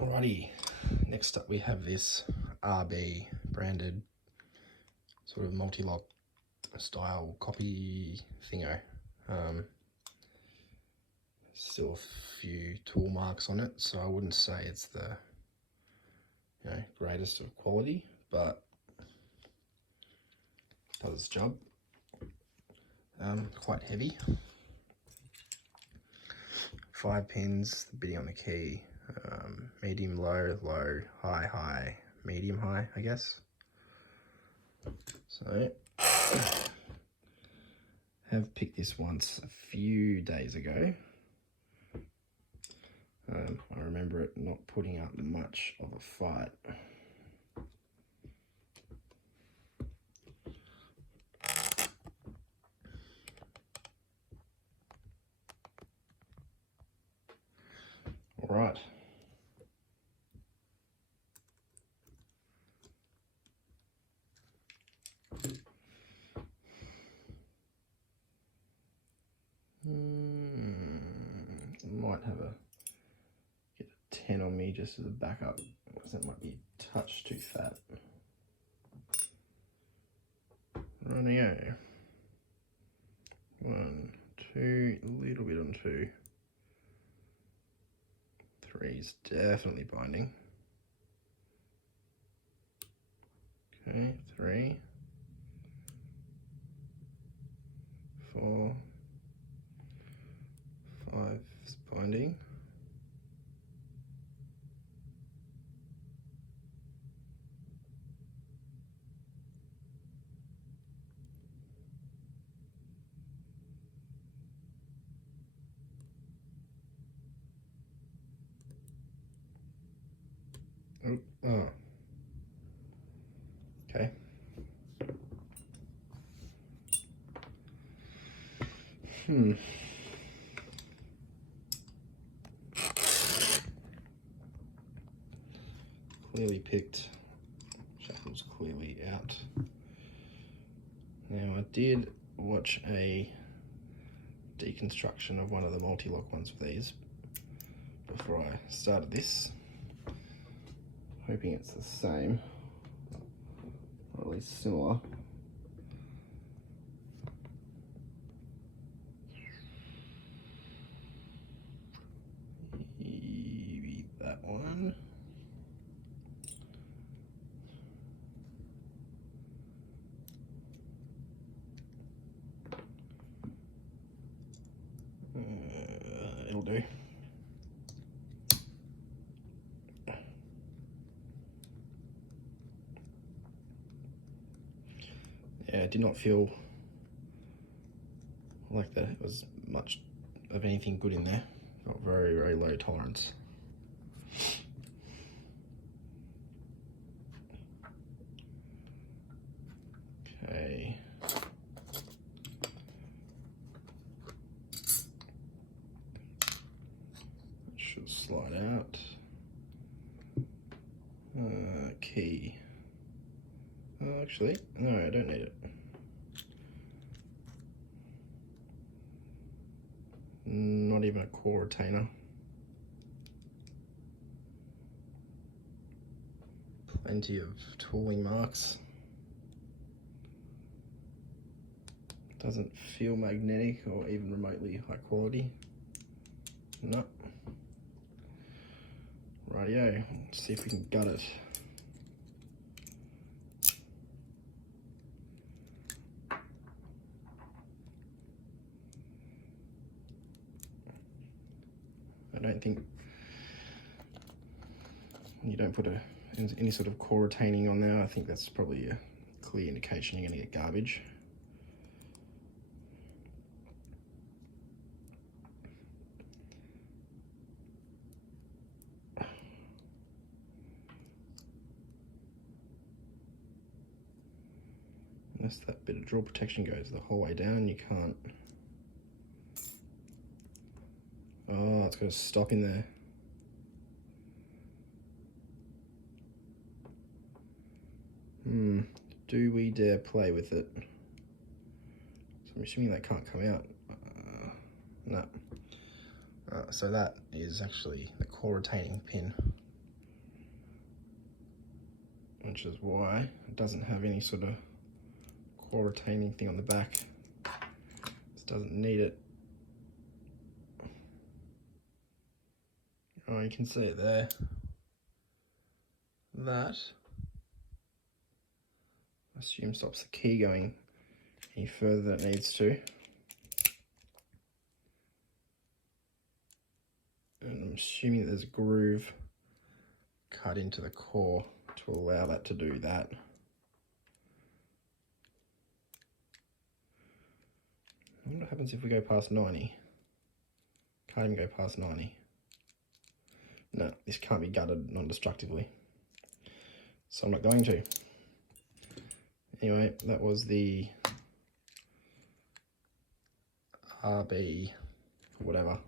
Alrighty, next up we have this RB branded sort of multi-lock style copy thingo. Still a few tool marks on it, so I wouldn't say it's the greatest of quality, but does its job. Quite heavy. 5 pins, the bitty on the key, medium, low, low, high, high, medium, high, I guess. So, have picked this once a few days ago. I remember it not putting up much of a fight. All right. Might have get a 10 on me just as a backup, because that might be a touch too fat. Rightio. 1, 2, a little bit on 2. 3's definitely binding. Okay, 3, 4, 5's binding. Oh. Okay. Clearly picked. Shackle's clearly out. Now I did watch a deconstruction of one of the multi-lock ones of these before I started this, hoping it's the same, or at least similar. Maybe that one. It'll do. Yeah, it did not feel like there was much of anything good in there. Got very, very low tolerance. Okay. Should slide out. Key. Oh, actually, no, I don't need it. Not even a core retainer. Plenty of tooling marks. Doesn't feel magnetic or even remotely high quality. No. Rightio, let's see if we can gut it. I don't think you don't put any sort of core retaining on there. I think that's probably a clear indication you're going to get garbage. Unless that bit of draw protection goes the whole way down, you can't. Oh, it's got a stop in there. Do we dare play with it? So I'm assuming that can't come out. No. So that is actually the core retaining pin. which is why it doesn't have any sort of core retaining thing on the back. This doesn't need it. Oh, you can see it there. That, I assume, stops the key going any further than it needs to. And I'm assuming there's a groove cut into the core to allow that to do that. I wonder what happens if we go past 90. Can't even go past 90. No, this can't be gutted non-destructively. So I'm not going to. Anyway, that was the RB whatever.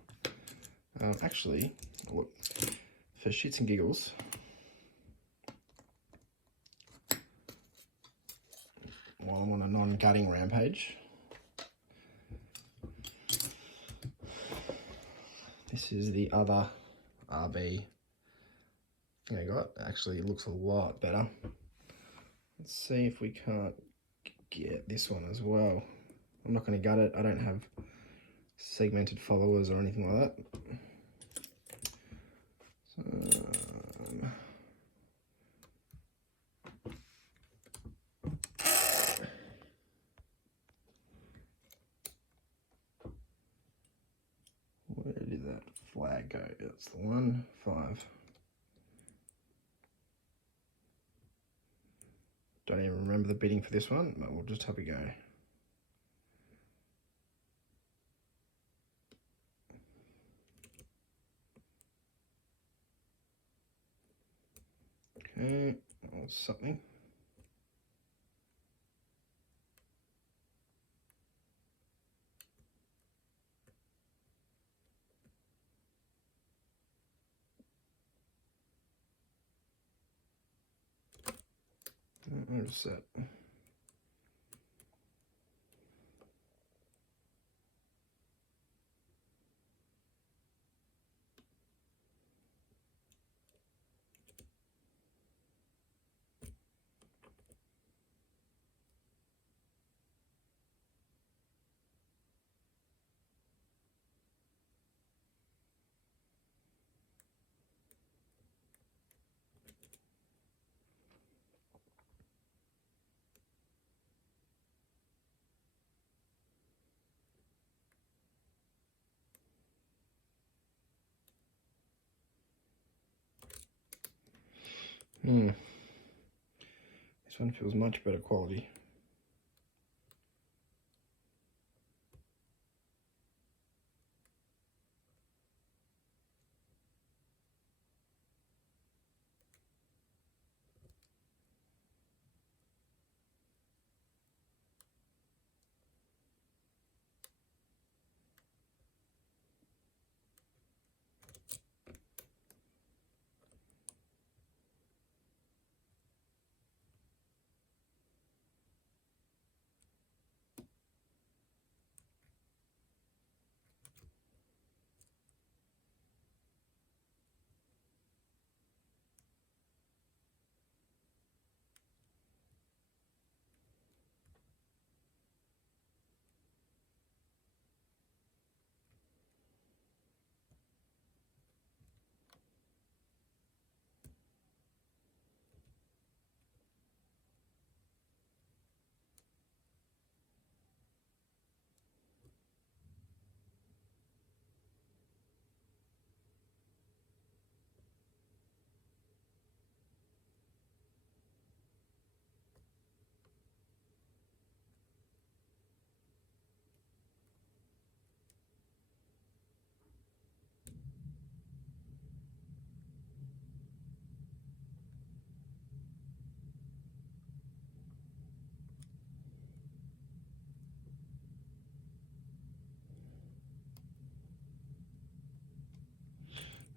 Actually, look, for shits and giggles, while I'm on a non-gutting rampage, this is the other RB thing I got. Actually, it looks a lot better. Let's see if we can't get this one as well. I'm not going to gut it. I don't have segmented followers or anything like that. So, where did that flag go? That's the 1, 5. Don't even remember the bidding for this one, but we'll just have a go. Okay, that was something. There's that. This one feels much better quality.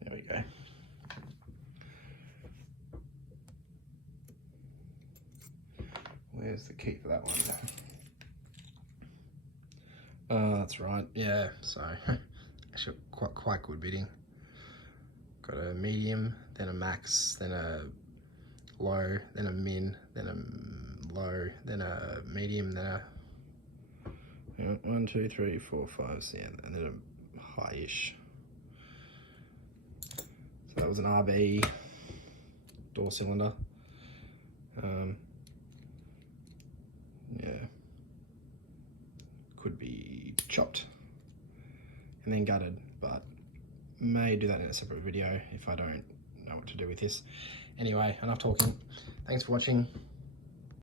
There we go. Where's the key for that one? Oh, that's right. Yeah, so actually quite good bidding. Got a medium, then a max, then a low, then a min, then a low, then a medium, then a 1, 2, 3, 4, 5, yeah, and then a high-ish. So that was an RB door cylinder. Yeah, could be chopped and then gutted, but may do that in a separate video if I don't know what to do with this. Anyway, enough talking. Thanks for watching.